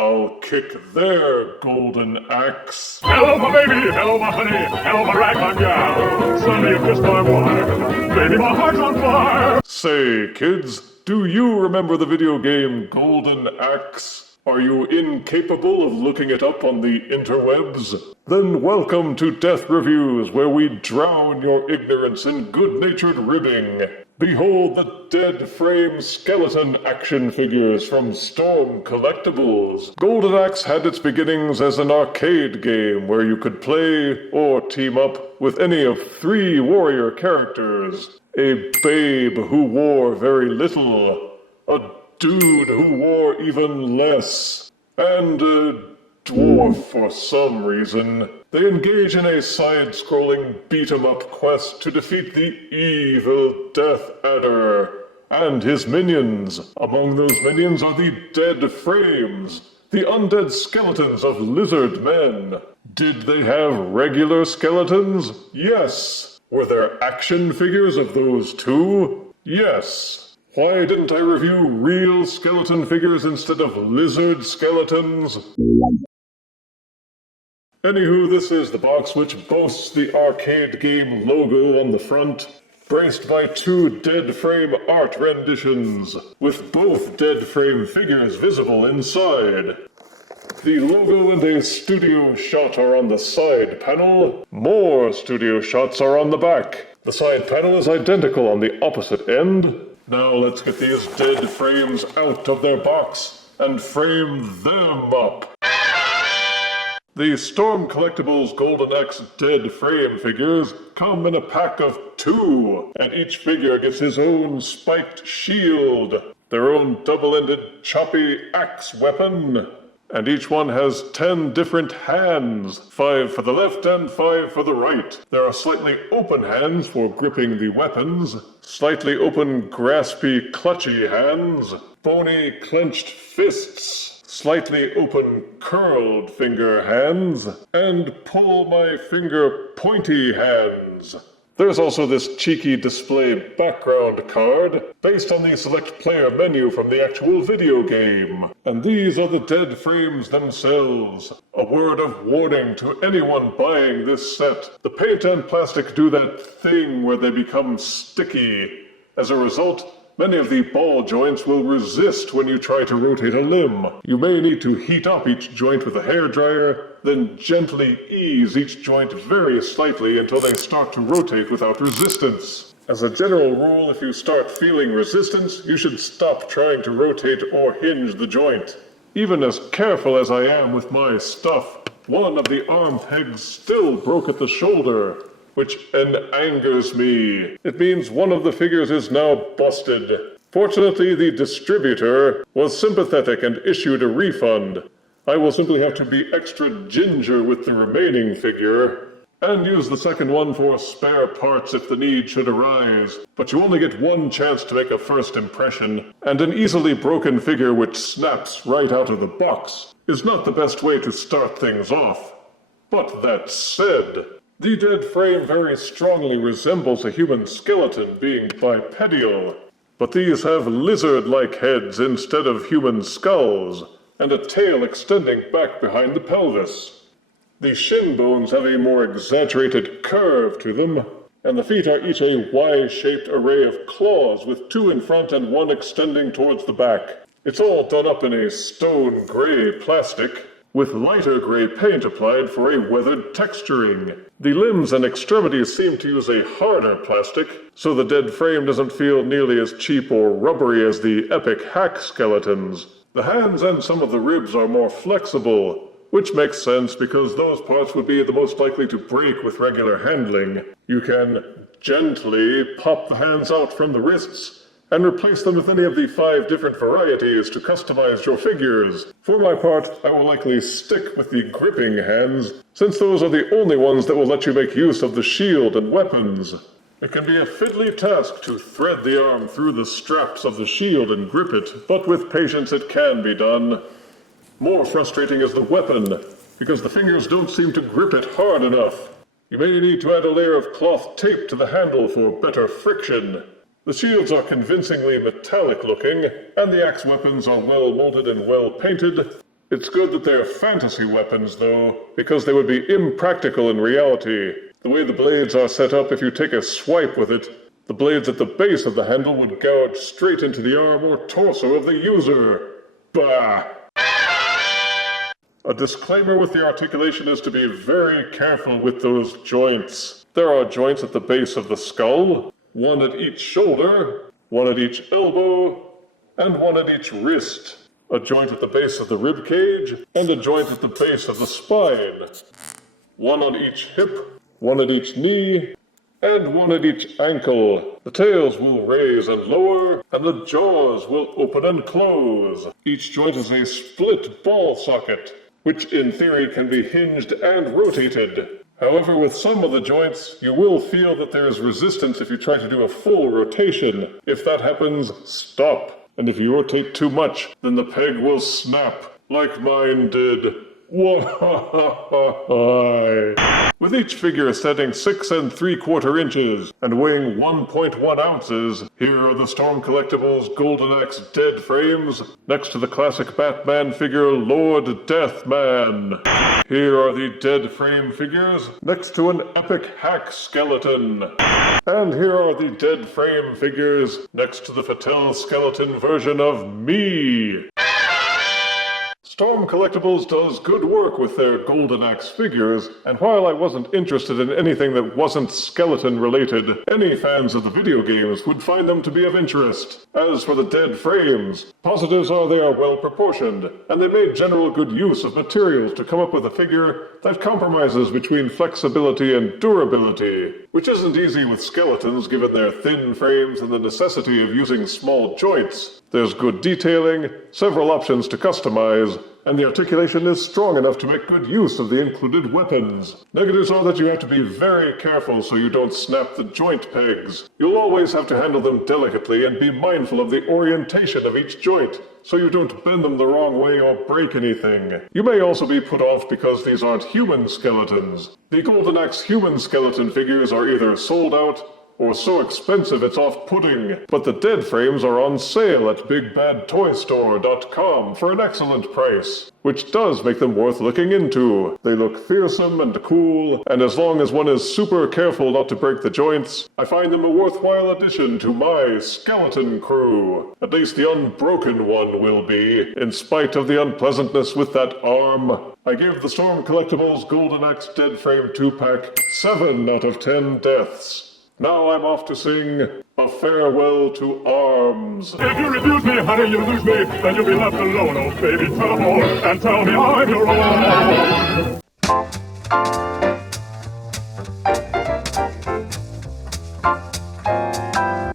I'll kick their golden axe. Hello, my baby! Hello, my honey! Hello, my ragtime gal! Sonny, you kissed my wife! Baby, my heart's on fire! Say, kids, do you remember the video game Golden Axe? Are you incapable of looking it up on the interwebs? Then welcome to Death Reviews, where we drown your ignorance in good-natured ribbing. Behold the dead frame skeleton action figures from Storm Collectibles. Golden Axe had its beginnings as an arcade game where you could play or team up with any of 3 warrior characters. A babe who wore very little, a dude who wore even less, and a dwarf for some reason. They engage in a side-scrolling beat-em-up quest to defeat the evil Death Adder and his minions. Among those minions are the dead frames, the undead skeletons of lizard men. Did they have regular skeletons? Yes. Were there action figures of those too? Yes. Why didn't I review real skeleton figures instead of lizard skeletons? Anywho, this is the box which boasts the arcade game logo on the front, braced by 2 dead frame art renditions, with both dead frame figures visible inside. The logo and a studio shot are on the side panel. More studio shots are on the back. The side panel is identical on the opposite end. Now let's get these dead frames out of their box and frame them up. The Storm Collectibles Golden Axe dead frame figures come in a pack of 2, and each figure gets his own spiked shield, their own double-ended choppy axe weapon, and each one has 10 different hands, 5 for the left and 5 for the right. There are slightly open hands for gripping the weapons, slightly open graspy clutchy hands, bony clenched fists, slightly open curled finger hands, and pull my finger pointy hands. There's also this cheeky display background card, based on the select player menu from the actual video game. And these are the dead frames themselves. A word of warning to anyone buying this set. The paint and plastic do that thing where they become sticky. As a result, many of the ball joints will resist when you try to rotate a limb. You may need to heat up each joint with a hairdryer, then gently ease each joint very slightly until they start to rotate without resistance. As a general rule, if you start feeling resistance, you should stop trying to rotate or hinge the joint. Even as careful as I am with my stuff, one of the arm pegs still broke at the shoulder, which angers me. It means one of the figures is now busted. Fortunately, the distributor was sympathetic and issued a refund. I will simply have to be extra ginger with the remaining figure, and use the second one for spare parts if the need should arise. But you only get one chance to make a first impression, and an easily broken figure which snaps right out of the box is not the best way to start things off. But that said, the dead frame very strongly resembles a human skeleton being bipedal, but these have lizard-like heads instead of human skulls, and a tail extending back behind the pelvis. The shin bones have a more exaggerated curve to them, and the feet are each a Y-shaped array of claws with 2 in front and 1 extending towards the back. It's all done up in a stone gray plastic, with lighter gray paint applied for a weathered texturing. The limbs and extremities seem to use a harder plastic, so the dead frame doesn't feel nearly as cheap or rubbery as the epic hack skeletons. The hands and some of the ribs are more flexible, which makes sense because those parts would be the most likely to break with regular handling. You can gently pop the hands out from the wrists and replace them with any of the 5 different varieties to customize your figures. For my part, I will likely stick with the gripping hands, since those are the only ones that will let you make use of the shield and weapons. It can be a fiddly task to thread the arm through the straps of the shield and grip it, but with patience it can be done. More frustrating is the weapon, because the fingers don't seem to grip it hard enough. You may need to add a layer of cloth tape to the handle for better friction. The shields are convincingly metallic looking, and the axe weapons are well molded and well painted, It's good that they're fantasy weapons, though, because they would be impractical in reality. The way the blades are set up, if you take a swipe with it, the blades at the base of the handle would gouge straight into the arm or torso of the user. Bah! A disclaimer with the articulation is to be very careful with those joints. There are joints at the base of the skull, one at each shoulder, one at each elbow, and one at each wrist. A joint at the base of the rib cage, and a joint at the base of the spine. One on each hip, one at each knee, and one at each ankle. The tails will raise and lower, and the jaws will open and close. Each joint is a split ball socket, which in theory can be hinged and rotated. However, with some of the joints, you will feel that there is resistance if you try to do a full rotation. If that happens, stop. And if you rotate too much, then the peg will snap, like mine did. With each figure setting 6 3/4 inches and weighing 1.1 ounces, here are the Storm Collectibles Golden Axe dead frames next to the classic Batman figure Lord Deathman. Here are the dead frame figures next to an epic hack skeleton. And here are the dead frame figures next to the Fattel skeleton version of me. Storm Collectibles does good work with their Golden Axe figures, and while I wasn't interested in anything that wasn't skeleton-related, any fans of the video games would find them to be of interest. As for the dead frames, positives are they are well proportioned, and they made general good use of materials to come up with a figure that compromises between flexibility and durability, which isn't easy with skeletons given their thin frames and the necessity of using small joints. There's good detailing, several options to customize, and the articulation is strong enough to make good use of the included weapons. Negatives are that you have to be very careful so you don't snap the joint pegs. You'll always have to handle them delicately and be mindful of the orientation of each joint, so you don't bend them the wrong way or break anything. You may also be put off because these aren't human skeletons. The Golden Axe human skeleton figures are either sold out or so expensive it's off-putting. But the dead frames are on sale at BigBadToyStore.com for an excellent price, which does make them worth looking into. They look fearsome and cool, and as long as one is super careful not to break the joints, I find them a worthwhile addition to my skeleton crew. At least the unbroken one will be, in spite of the unpleasantness with that arm. I give the Storm Collectibles Golden Axe Dead Frame 2-pack 7 out of 10 deaths. Now I'm off to sing A Farewell to Arms. If you refuse me, honey, you lose me. Then you'll be left alone, oh baby, tell them all. And tell me I'm your own.